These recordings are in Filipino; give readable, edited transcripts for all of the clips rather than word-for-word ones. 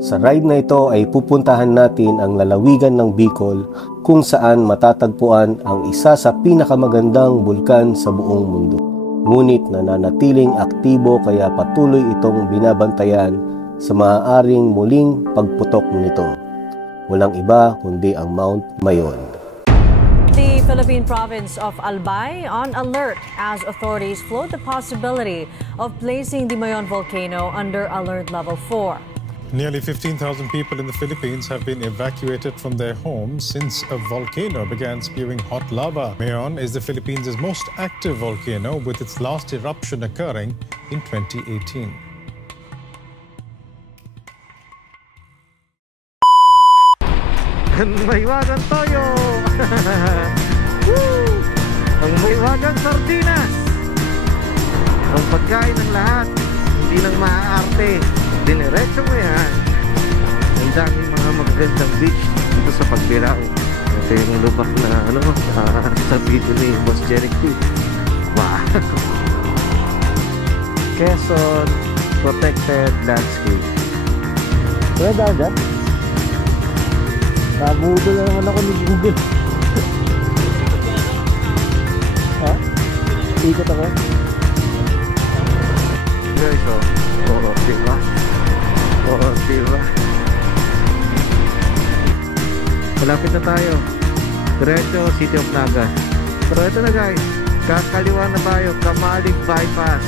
Sa ride na ito ay pupuntahan natin ang lalawigan ng Bicol kung saan matatagpuan ang isa sa pinakamagandang bulkan sa buong mundo. Ngunit nananatiling aktibo kaya patuloy itong binabantayan sa maaaring muling pagputok nito. Walang iba kundi ang Mount Mayon. The Philippine province of Albay on alert as authorities float the possibility of placing the Mayon volcano under alert level 4. Nearly 15,000 people in the Philippines have been evacuated from their homes since a volcano began spewing hot lava. Mayon is the Philippines' most active volcano, with its last eruption occurring in 2018. Ang maiwagang toyo! Ang maiwagang sardinas! Ang pagkain ng lahat, hindi nang maaarte. Dinerecho mo yan. Ang daming mga magagandang beach dito sa Pagbilao. Ito yung lubak na sa video ni Boss Jericho. Wow! Quezon Protected Landscape. Kaya daw dyan? Nabudol na naman ako ni Google. Ha? Ikot ako? Guys, oo, diba? Oo, diba? Malapit na tayo. Diretso, City of Naga. Pero ito na guys, kakaliwa na tayo, Kamalig Bypass.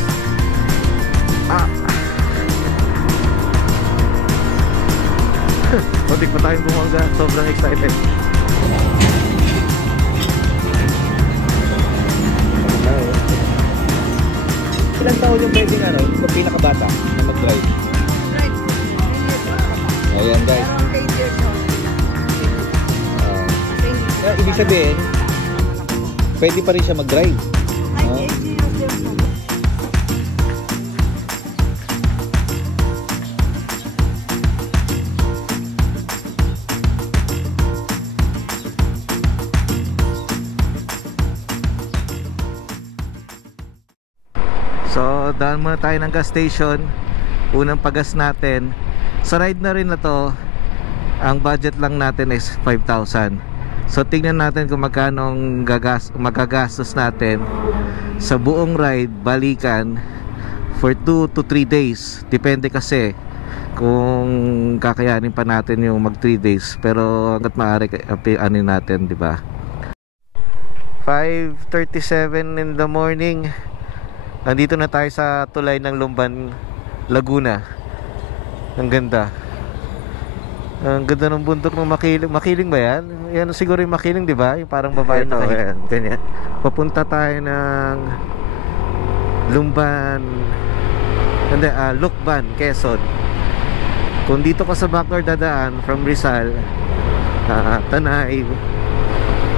Muntik pa tayong bumangga, sobrang excited. Ilang taon yung pwedeng yung pinakabata na mag-drive? Ayan guys. Ibig sabihin, pwede pa rin siya mag-drive. So, daan muna tayo ng gas station. Unang pagas natin. Sa ride na rin na to, ang budget lang natin is 5,000. So, tingnan natin kung magkano magagastos natin sa buong ride, balikan, for 2 to 3 days. Depende kasi kung kakayanin pa natin yung mag 3 days. Pero hanggat maaari, ano natin, di ba? 5:37 in the morning. Nandito na tayo sa tulay ng Lumban, Laguna. Ang ganda. Ang ganda ng bundok ng Makiling. Makiling ba yan? Yan siguro yung Makiling, di ba? Yung parang babae na kayo. Ganyan. Papunta tayo ng Lumban, Lucban, Quezon. Kung dito ka sa backward dadaan from Rizal, Tanay,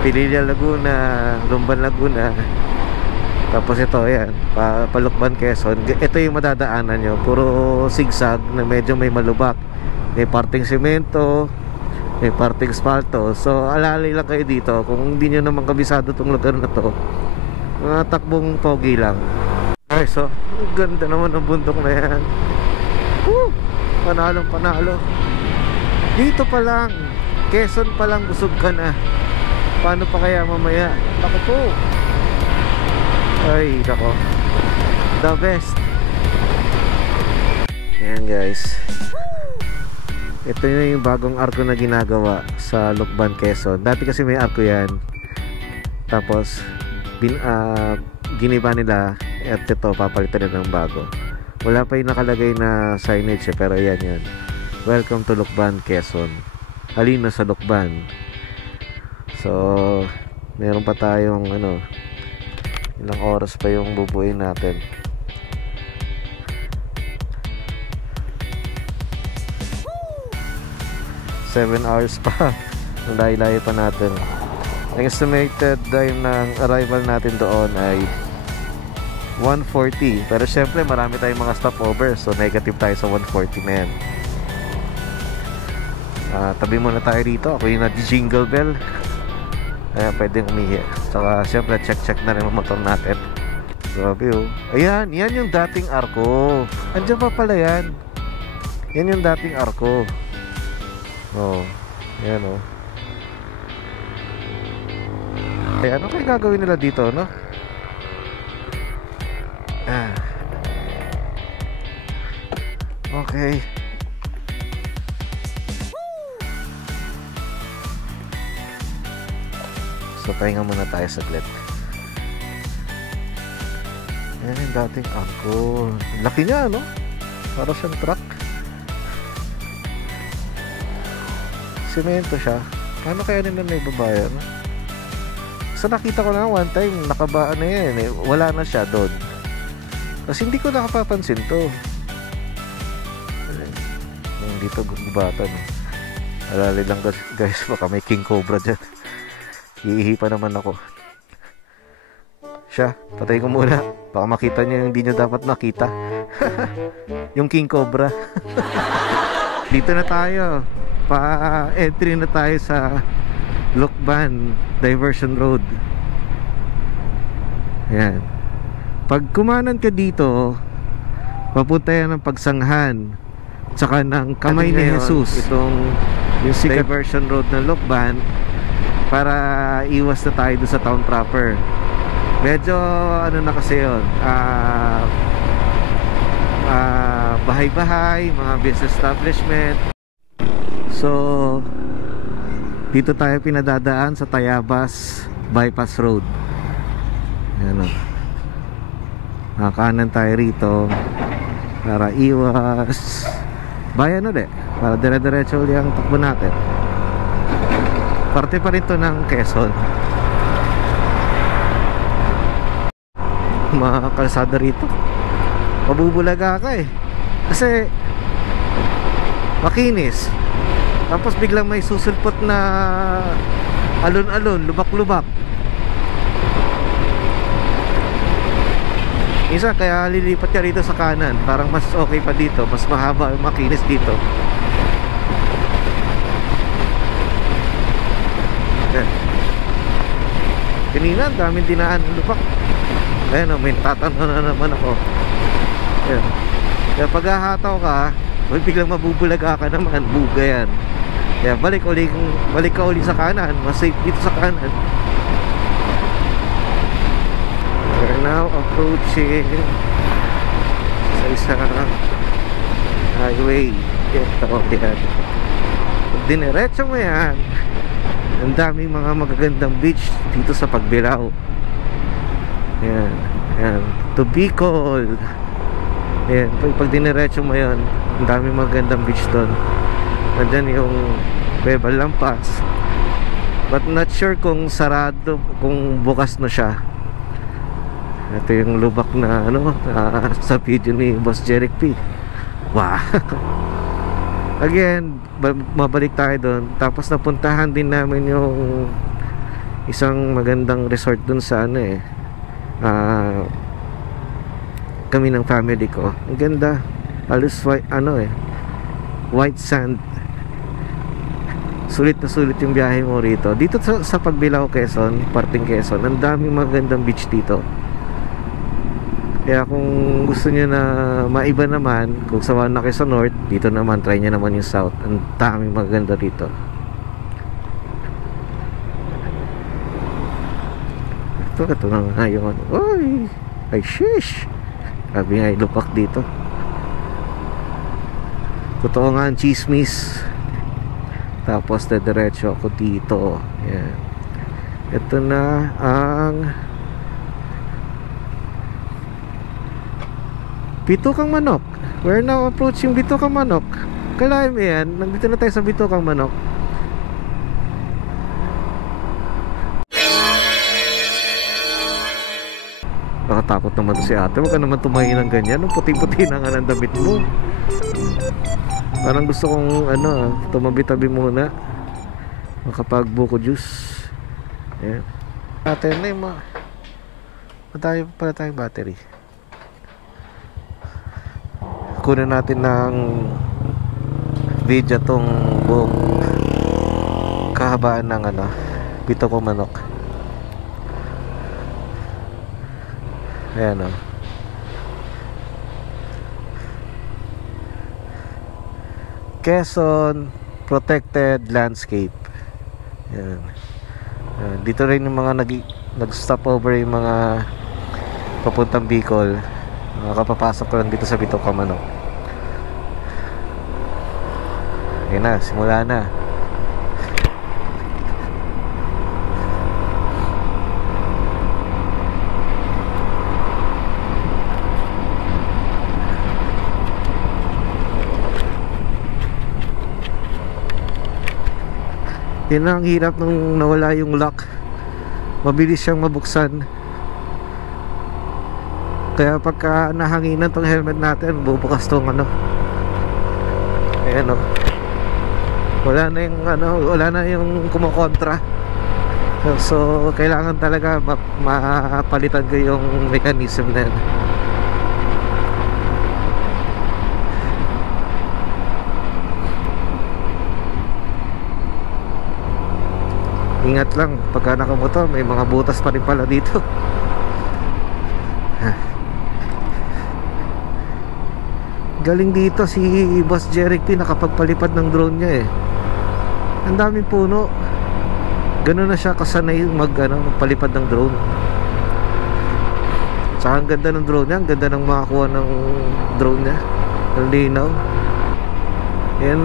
Pililla, Laguna, Lumban, Laguna, tapos ito, ayan, Palukban, Quezon. Ito yung madadaanan nyo. Puro zigzag na medyo may malubak. May parting semento, may parting spalto. So, alalay lang kayo dito. Kung hindi nyo naman kabisado itong lugar na to, mga takbong pogi lang. Ay, so, ganda naman ng bundok na yan. Woo! Panalong panalo. Dito pa lang, Quezon pa lang, busog ka na. Paano pa kaya mamaya? Ako po. Ay, nako. The best. Ayan guys. Ito yung bagong arko na ginagawa sa Lucban, Quezon. Dati kasi may arko yan. Tapos giniba nila. At ito, papalitan nila ng bago. Wala pa yung nakalagay na signage pero yan. Welcome to Lucban, Quezon. Halina sa Lucban. So, meron pa tayong ilang oras pa yung bubuin natin. 7 hours pa. Ang layo-layo pa natin. Ang estimated time ng arrival natin doon ay 1:40. Pero syempre marami tayong mga stopover, so negative tayo sa 1:40 na yan. Tabi muna tayo rito. Ako yung nag-jingle bell. Kaya pwedeng umihi. Saka syempre check na rin ang motor natin. Grabe oh. Ayan, yan yung dating arko. Andiyan pa pala yan. Yan yung dating arko. Oh, ayan oh. Eh, ano kayo gagawin nila dito, no? Okay. So, pahinga muna tayo saglit. Ayan yung dating angkor. Laki niya, no? Para siyang truck. Semento siya. Paano kaya nila na ibabayan? So, nakita ko na one time, nakabaan na yan eh. Wala na siya doon. Kasi hindi ko nakapapansin to. Yung dito gubatan. Alali lang guys, baka may king cobra dyan. Iihi pa naman ako. Siya, patay ko muna. Baka makita niyo yung hindi niyo dapat makita. Yung king cobra. Dito na tayo. Pa-entry na tayo sa Lucban Diversion Road. Ayan. Pag kumanan ka dito, papunta yan ng Pagsanghan, tsaka ng Kamay ni Jesus. Itong yung Diversion Road ng Lucban, para iwas na tayo doon sa town proper. Medyo ano na kasi yun, bahay-bahay, mga business establishment. So dito tayo pinadadaan sa Tayabas Bypass Road. Ayan o. Kanan tayo rito para iwas bayan ulit, para dire-diretso ulit ang takbo natin. Parte pa rin to ng Quezon. Mga kalsada rito, mabubulaga ka eh. Kasi makinis, tapos biglang may susulpot na alon-alon, lubak-lubak. Isa kaya lilipat ka rito sa kanan, parang mas okay pa dito, mas mahaba yung makinis dito. Yan. Kanina daming dinaan lupak. Ayan o, may tatanong na naman ako. Ayan. Kaya pag hahataw ka, biglang mabubulaga ka naman, buga yan. Kaya balik ka uli sa kanan, mas safe dito sa kanan. We're now approaching sa isang highway. Ito, yan. Pag diniretso mo yan, ang daming mga magagandang beach dito sa Pagbilao. Yan, yan. To Bicol. Yan, pag diniretso mo yan, ang daming magagandang beach doon. Nandyan yung Bebal Lampas. But not sure kung sarado, kung bukas na siya. Ito yung lubak na ano, sa video ni Boss Jeric P. Wow. Again, mabalik tayo doon. Tapos napuntahan din namin yung isang magandang resort doon sa ano eh, kami ng family ko. Ang ganda, halos white, ano eh, white sand. Sulit na sulit yung biyahe mo rito. Dito sa Pagbilao, Quezon, parting Quezon, ang daming magandang beach dito. Kaya kung gusto niyo na maiba naman, kung sawa na kayo sa north, dito naman, try niyo naman yung south. Ang daming maganda dito. Ito na nga yung ano. Oy! Ay, shish! Sabi nga, lupak dito. Totoo nga ang chismis. Tapos, dediretso ako dito. Yan. Ito na ang Bitukang Manok. We're now approaching Bitukang Manok. Kalahin mo yan, nandito na tayo sa Bitukang Manok. Nakatakot naman si ate. Huwag ka naman tumahin ng ganyan. Ang puti-puti na nga ng damit mo. Parang gusto kong ano, tumabi-tabi muna. Makapag-buko juice. Ayan. Ate na yung matayo pala tayong battery. Kunin natin ng video tong buong kahabaan ng ano, Bitukang Manok. Ayan o. Quezon, protected landscape. Yan. Dito rin yung mga nag-stop over yung mga papuntang Bicol. Kapapasok ko lang dito sa Bito Kamano. Ayan na, simula na. Yan ang hirap nung nawala yung lock. Mabilis siyang mabuksan. Kaya pagka nahanginan tong helmet natin, bubukas tong ano. Ayan o. Wala na yung kumokontra. So kailangan talaga mapalitan ko yung mechanism na yan. Ingat lang pagka nakamotor, may mga butas pa rin pala dito. Galing dito si Boss Jeric P, nakapagpalipad ng drone niya eh. Ang daming puno. Ganun na siya kasanay magpalipad ng drone. Saka ang ganda ng drone niya, ang ganda ng makakuha ng drone niya. Ang linaw. Yan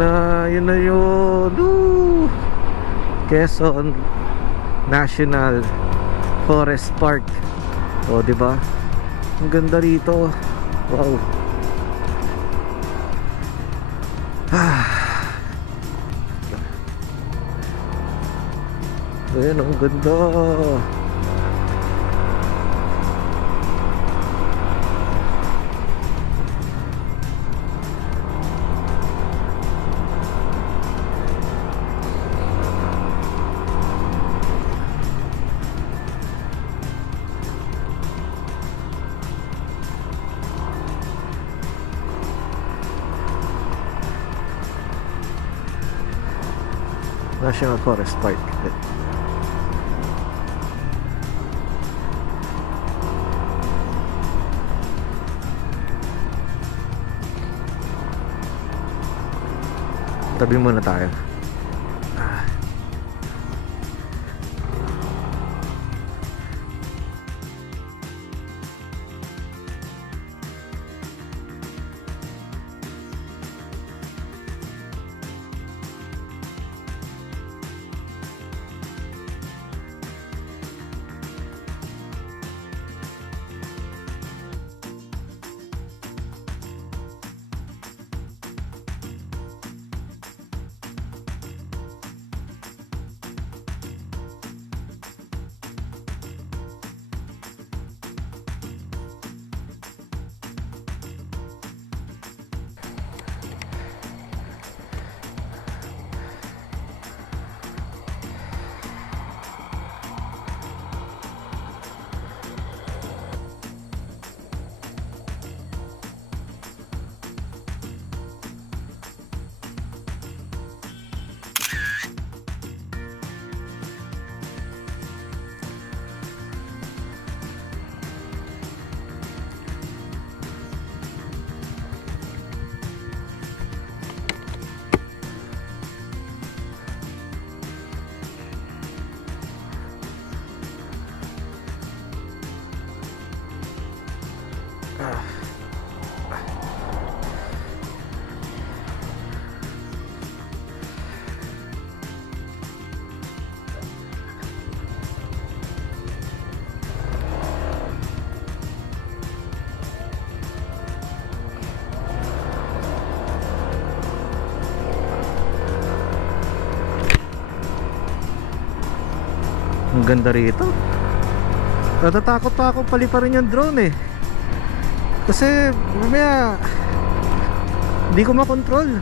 na yun. Quezon National Forest Park. O, diba? Ang ganda rito. Wow. Ayan, ang ganda. National Forest Park. Tabi muna tayo. Ang ganda rito. Natatakot pa ako paliparin yung drone eh. Kasi mamaya hindi ko makontrol.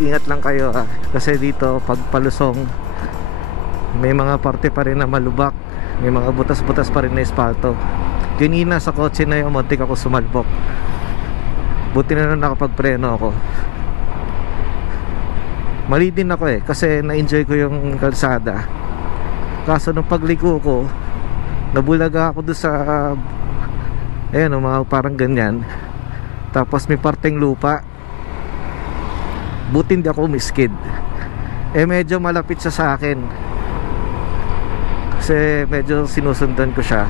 Ingat lang kayo kasi dito pag palusong may mga parte pa rin na malubak. May mga butas-butas pa rin na espalto. Kanina sa kotse na yung muntik ako sumalbok. Buti na lang nakapagpreno ako. Mali din ako eh kasi na-enjoy ko yung kalsada. Kaso nung pagligo ko, nabulaga ako doon sa ayan, mga parang ganyan. Tapos may parteng lupa. buti hindi ako umiskid. Medyo malapit siya sa akin kasi medyo sinusundan ko siya.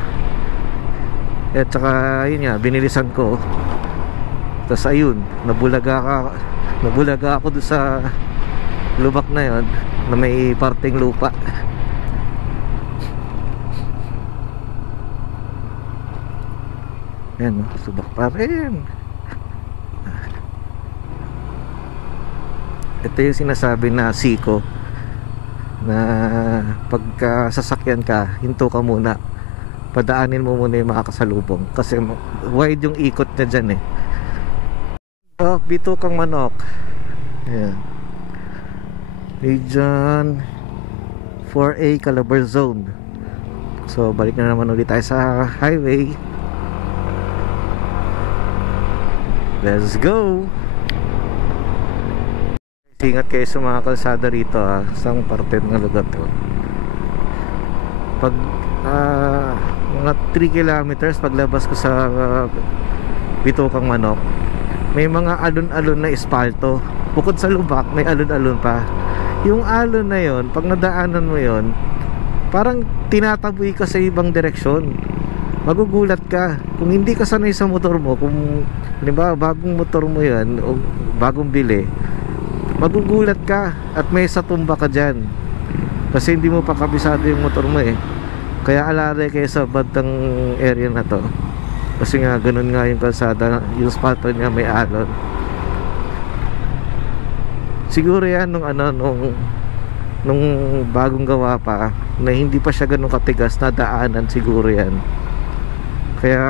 At saka yun nga, binilisan ko. Tapos ayun, nabulaga ako doon sa lubak na yon na may parteng lupa. Ayan, subak pa rin. Ito yung sinasabi na siko, na pagka sasakyan ka, hinto ka muna, padaanin mo muna yung mga kasalubong kasi wide yung ikot niya dyan eh. Bitukang Manok. Ayan, Region 4A Calabar Zone. So balik na naman ulit tayo sa highway. Let's go. Ingat kayo sa mga kalsada rito ha, isang parte ng lugar to. Pag mga 3 kilometers paglabas ko sa Bitukang Manok, may mga alon-alon na espalto. Bukod sa lubak, may alon-alon pa. Yung alon na yon, pag nadaanan mo yon, parang tinataboy ka sa ibang direksyon. Magugulat ka kung hindi ka sanay sa motor mo. Kung halimbawa bagong motor mo yan o bagong bili, magugulat ka at may satumba ka dyan kasi hindi mo pa kabisado yung motor mo eh. Kaya alare kayo sa bandang area na to kasi nga ganun nga yung kalsada, yung spalto niya may alon. Siguro yan nung bagong gawa pa na hindi pa siya ganun katigas na daanan, siguro yan. Kaya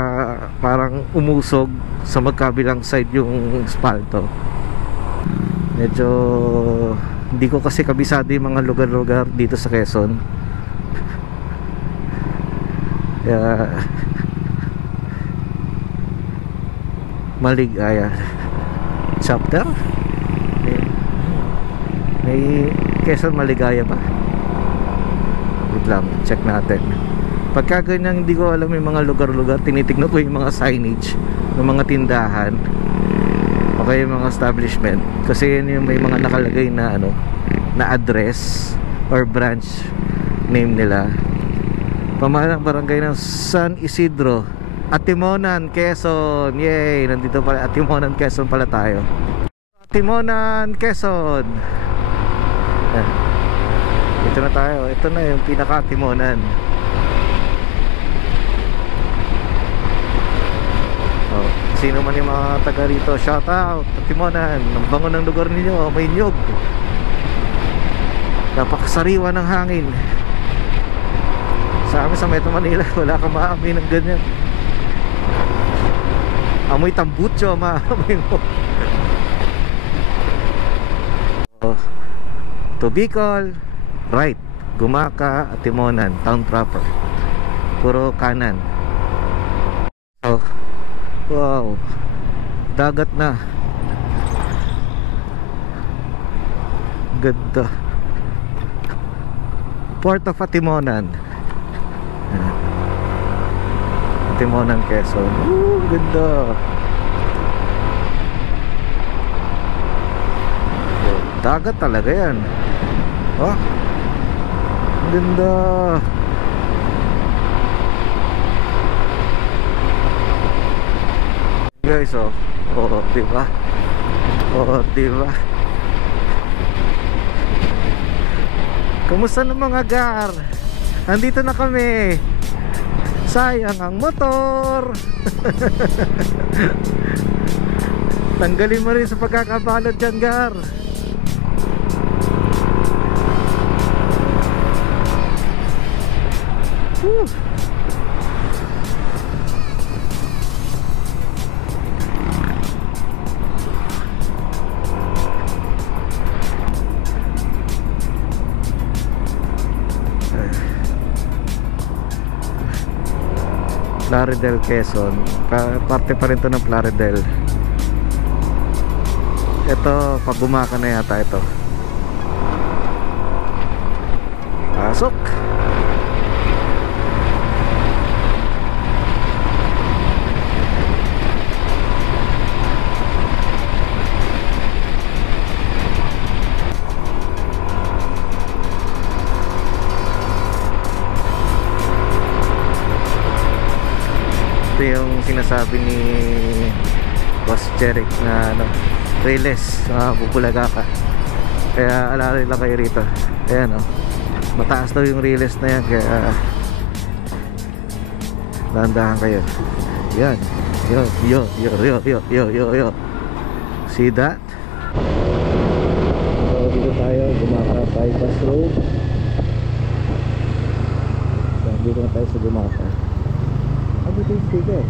parang umusog sa magkabilang side yung spalto. Medyo hindi ko kasi kabisado yung mga lugar-lugar dito sa Quezon. Kaya Maligaya chapter. May Quezon Maligaya ba? Wait lang, check natin. Pagka ganyan hindi ko alam yung mga lugar-lugar, tinitignan ko yung mga signage ng mga tindahan o kaya yung mga establishment, kasi yun yung may mga nakalagay na na address or branch name nila. Pamahalang barangay ng San Isidro, Atimonan, Quezon. Yay! Nandito pala, Atimonan, Quezon pala tayo. Atimonan, Quezon. Ito na tayo. Ito na yung pinaka-Atimonan. Sino man yung mga taga rito, shout out, Atimonan. Ang bango ng lugar ninyo, may nyug. Napakasariwa ng hangin. Sa amin sa Metro Manila, wala kang maamoy ng ganyan. Amoy tambutso, maamoy mo. To Bicol, right, Gumaka, Atimonan, town proper. Puro kanan. Wow, dagat na. Ganda. Port of Atimonan. Atimonan, Quezon. Ganda. Dagat talaga yan. Oh, ganda. Guys, diba? Diba? Kamusta na mga gar? Andito na kami. Sayang ang motor. Tanggalin mo rin sa pagkakabalot dyan, gar. Woo. Plaridel, Quezon. Parte pa rin to ng Plaridel. Ito, pag-Gumaka na yata ito. Pasok. sinasabi ni Boss Jeric na ano, railless, bubulaga ka. Kaya alalay lang kayo rito. Ayan oh, mataas daw yung railless na yan, kaya dahan-dahan kayo. Yan, yo. See that? So dito tayo, Gumaka Bypass Road. So, dito na tayo sa Gumaka. Dito yung sticker.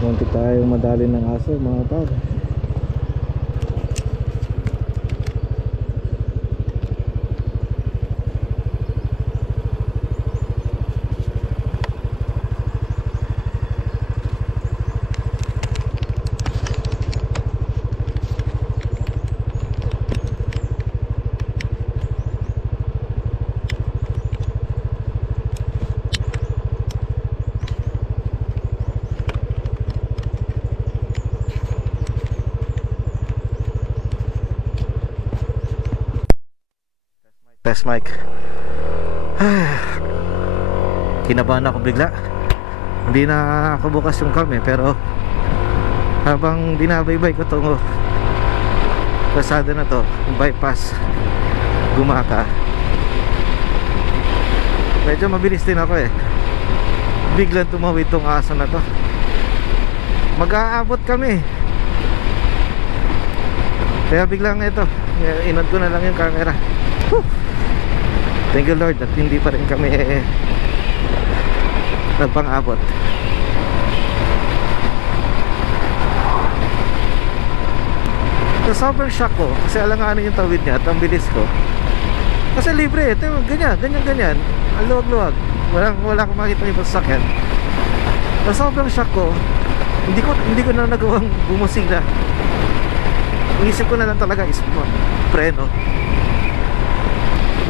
Munti tayong madali ng aso mga pag. Test mic. Kinabahan ako bigla. Hindi na ako bukas yung cam pero habang binabaybay ko itong pasada na to, bypass Gumaka, medyo mabilis din ako biglang tumawid tong aso na to. Mag-aabot kami kaya biglang ito, inod ko na lang yung camera. Thank you Lord at hindi pa rin kami nagpang-abot. So sobrang shock ko kasi alanganin yung tawid niya at ang bilis ko. Kasi libre ito, ganyan. Ang luwag-luwag. Wala akong makita yung sasakyan. So sobrang shock ko. Hindi ko na nagawang bumusina. Inisip ko na lang talaga is preno.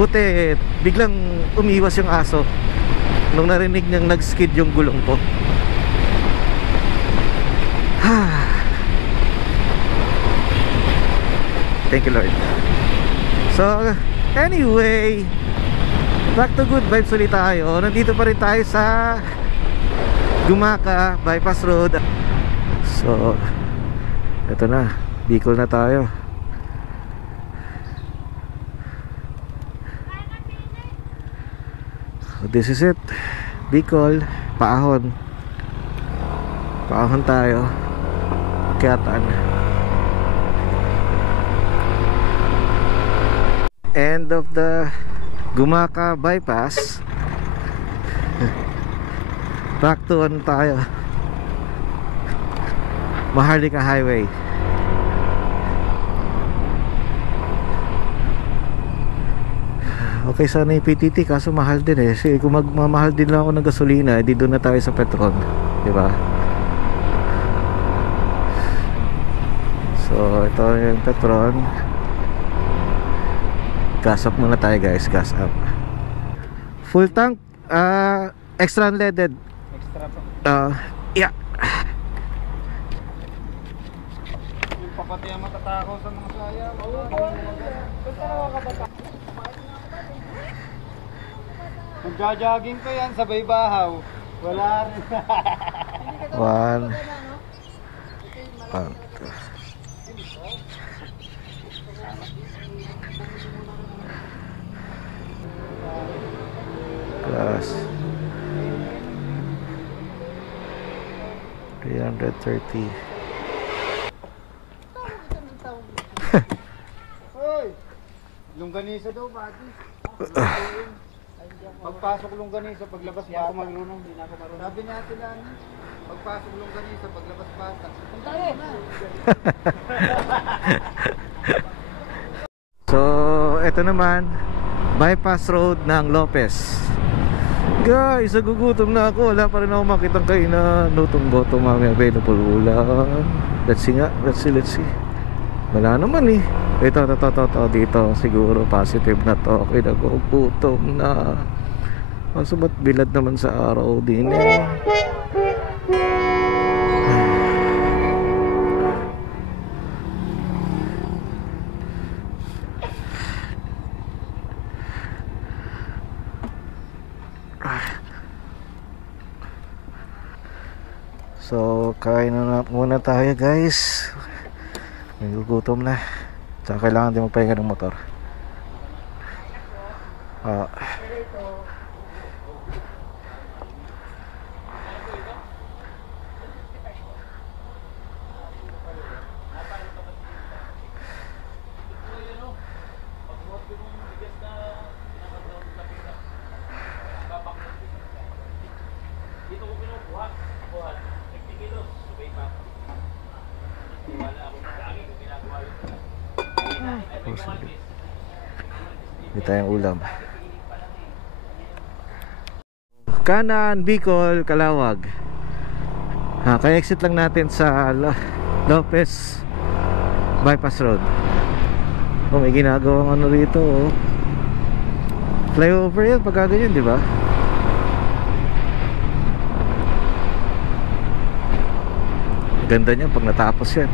Buti biglang umiwas yung aso nung narinig niyang nag-skid yung gulong ko. Thank you Lord. So anyway, back to good vibes ulit tayo. Nandito pa rin tayo sa Gumaka Bypass Road. So eto na, Bicol na tayo. This is it, Bicol, Paahon tayo, Kyatan. End of the Gumaka bypass. Back to ano tayo, Maharlika Highway. Okay sana yung PTT kaso mahal din kasi kung magmamahal din lang ako ng gasolina, di doon na tayo sa Petron, di ba? So ito yung Petron. Gas up muna tayo guys, gas up. Full tank, extra unleaded. Extra pa. Yeah. Yung papati ang matatakaw sa mga sayang. Magja-jogging ko yan, sabay bahaw. Wala rin. One. Plus 330. Hoy! Longganisa daw, bati. Pagpasok longganisa, paglabas bata. Hindi na ako marunong. Sabi natin lang, pagpasok longganisa, paglabas bata. So, ito naman, bypass road ng Lopez. Guys, nagugutom na ako. Wala pa rin ako makitang kainan. Lutong bottom mami available. Ulan. Let's see nga. Let's see. Wala naman eh. Ito. Dito siguro positive na to. Okay, nagugutom na. Kaso ba't bilad naman sa araw din eh. So kain na muna tayo guys, nagugutom na, tsaka kailangan din magpahinga ng motor. Hindi tayong ulam. Kanan, Bicol, Calawag. Kaya exit lang natin sa Lopez Bypass Road. May ginagawang ano rito, flyover yan pagka ganyan, di ba? Ganda niya pag natapos yan.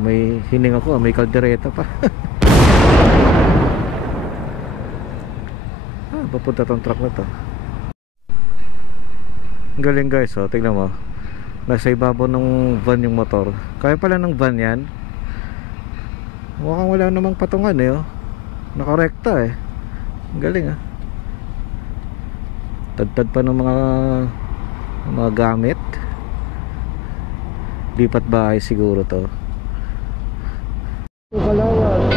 May hining ako, may kaldereta pa. Papunta tong truck na to. Ang galing guys, tingnan mo. Nasa ibabaw ng van yung motor. Kaya pala ng van yan. Mukhang wala namang patungan nakarekta Ang galing Tagtad pa ng mga gamit. Lipat bahay siguro to. Calawag.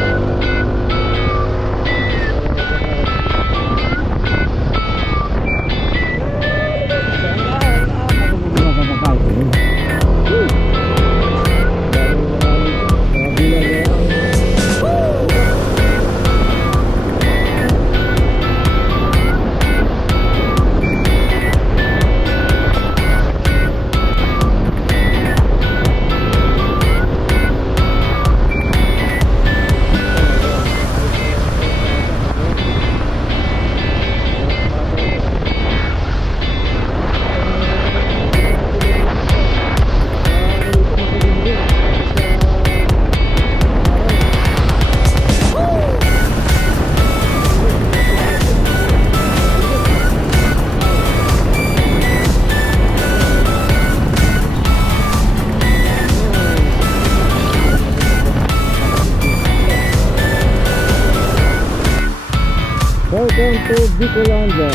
Welcome to Bicolanda.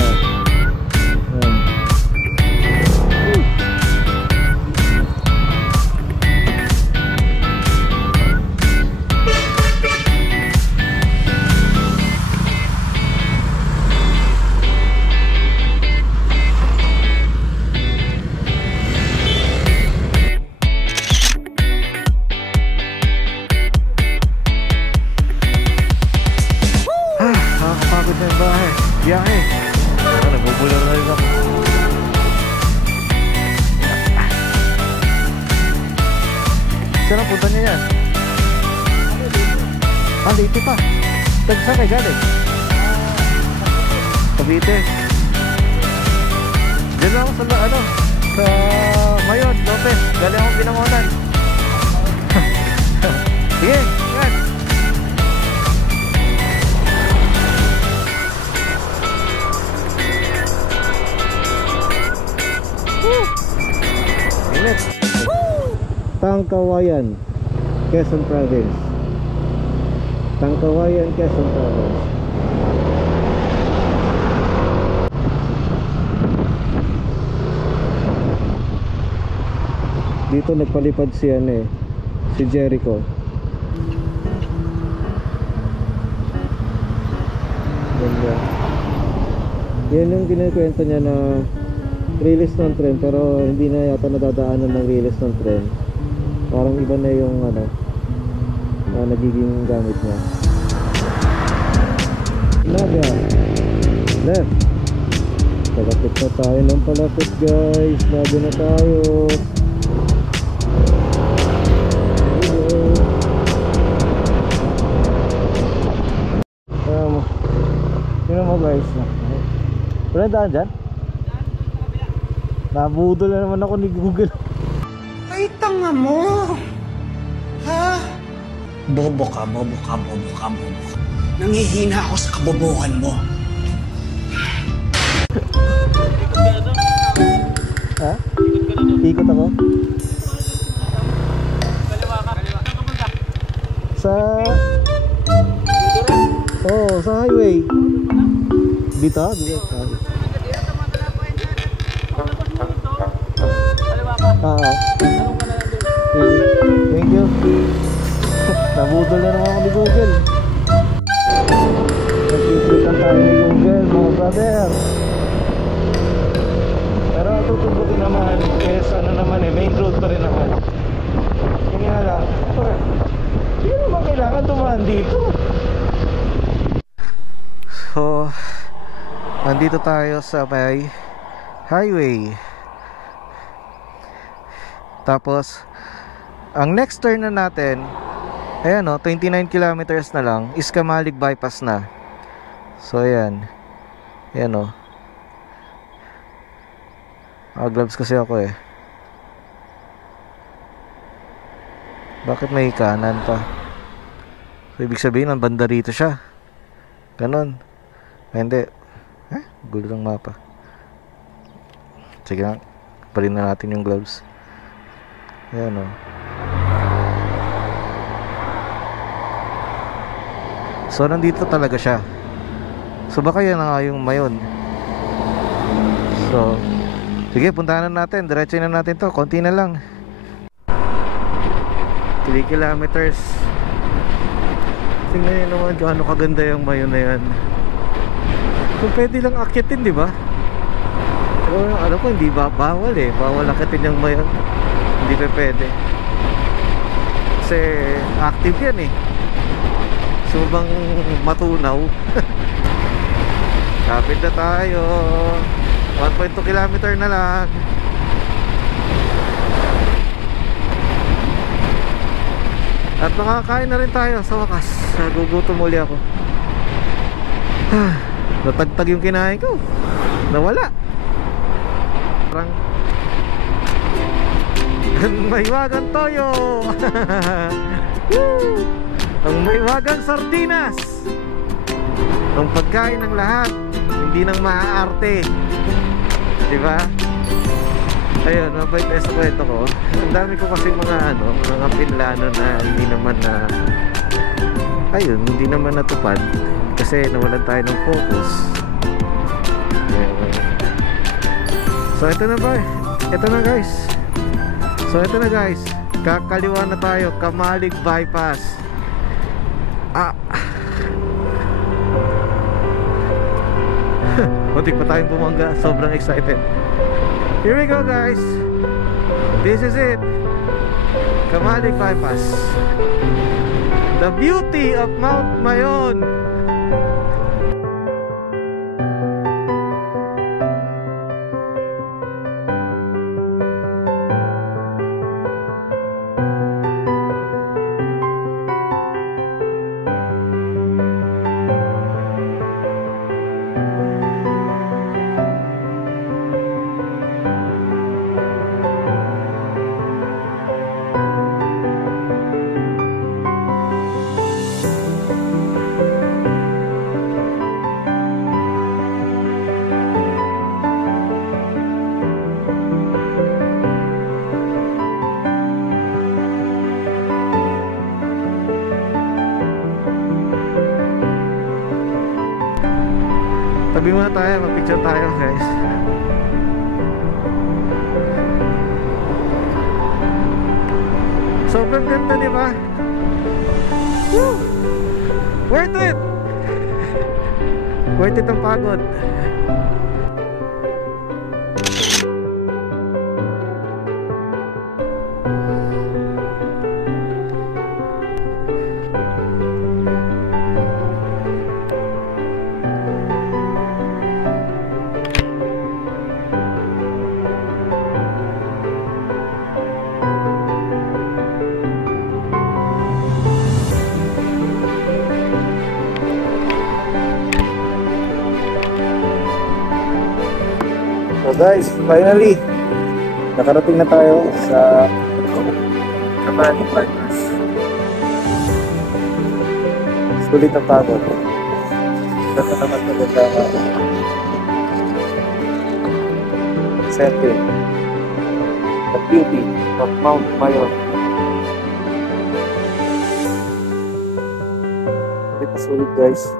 Nakakapagod na yung bahay. Biyahe. Nagbubulong na rin ako. Saan ang punta niya yan? Liti pa. Saan kayo galing? Cavite. Diyan lang ako sa Mayon, Lopez. Galing akong Binangonan. Sige, yan. Tangkawayan, Quezon Province. Tangkawayan, Quezon Province. Dito nagpalipad si si Jericho. Ganda. Yan yung kinukwento niya na release ng tren, pero hindi na yata nadadaanan ng release ng tren. Parang iba na yung nagiging gamit niya. Naga left. Palapit na tayo ng palapit guys. Naga na tayo. Tingnan mo guys. Wala daan dyan? Nabudol na naman ako ni Google. Ay, tanga mo! Ha? Bobo ka, bobo ka, bobo ka, bobo ka. Nangihina ako sa kabobohan mo. Ha? Ikot ako? Sa... oh, sa highway. Dito? Dito? Thank you. Nabudol na naman ako ni Google. Nagkiklikan tayo ni Google, mga brother. Pero tutubutin naman kasi ano naman main road pa rin naman. Yung nga lang, hindi naman kailangan dumaan dito. So, nandito tayo sa may highway. Tapos ang next turn na natin, ayan o, 29 kilometers na lang, is Kamalig bypass na. So ayan, ayan o. Gloves kasi ako eh. Bakit may kanan pa? So ibig sabihin ang banda rito siya. Ganon. Ay, hindi. Gulo ng mapa. Sige nga, parin na natin yung gloves. Ayan o. So nandito talaga siya. So baka yan na nga yung mayon. So sige, puntahan na natin. Diretso na natin to. Konti na lang. 3 kilometers. Tingnan nyo naman gaano kaganda yung mayon na yan. Kung pwede lang akyatin, di ba? Pero alam ko hindi bawal eh. Bawal akyatin yung mayon. Hindi pa pwede. Kasi active yan eh. So bang matunaw. Kapit na tayo. 1.2 kilometer na lang. At nakakain na rin tayo sa wakas. Nagugutom uli ako. Natagtag yung kinain ko. Nawala. Parang ang maywagang toyo. Ang maywagang sardinas. Ang pagkain ng lahat, hindi nang maaarte. Diba? Ayun, mabait tayo sa kwento ko. Ang dami ko kasi mga pinlano na hindi naman na ayun, hindi naman natupad kasi nawalan tayo ng focus. So ito na ba? Ito na guys. So ito na guys. Kakaliwa na tayo, Kamalig bypass. Muntik pa tayong bumangga. Sobrang excited. Here we go guys. This is it. Kamalig bypass. The beauty of Mount Mayon. Tabi muna tayo, mag-picture tayo guys. Sobrang ganda, di ba? Woo! Worth it! Worth it ang pagod. Guys, finally nakarating na tayo sa Kamali Partners. Sulit ang pagod. Ito naman maganda setting, the beauty of Mount Mayon. Ito sulit guys.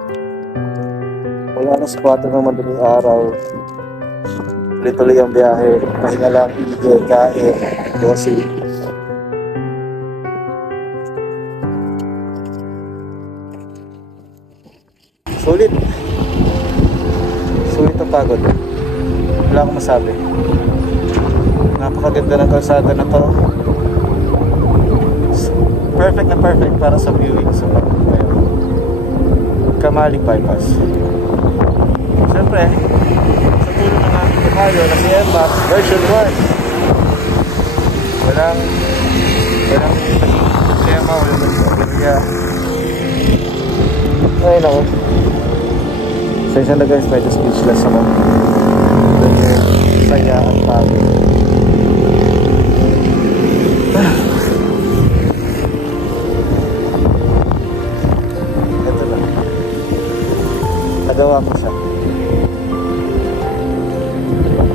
Wala na sa 4 ng madaling araw. Tuloy-tuloy ang biyahe. Pahinga lang, igil, kain, dosi. Sulit. Sulit ang pagod. Wala akong masabi. Napakaganda ng kalsada na to. Perfect na perfect para sa viewing sa Kamali Bypass. Siyempre, sa tulong ng aking kabayo na si NMAX version 1. Walang tema, walang nagpapagaya. Ay nako. Sensya na guys, medyo speechless ako. Saya at pagod. Ito na. Nagawa ko siya.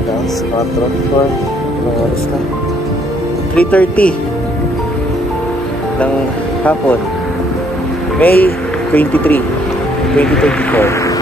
Dance, 4, 4. Anong oras na? 3:30 ng hapon. May 23, 2024.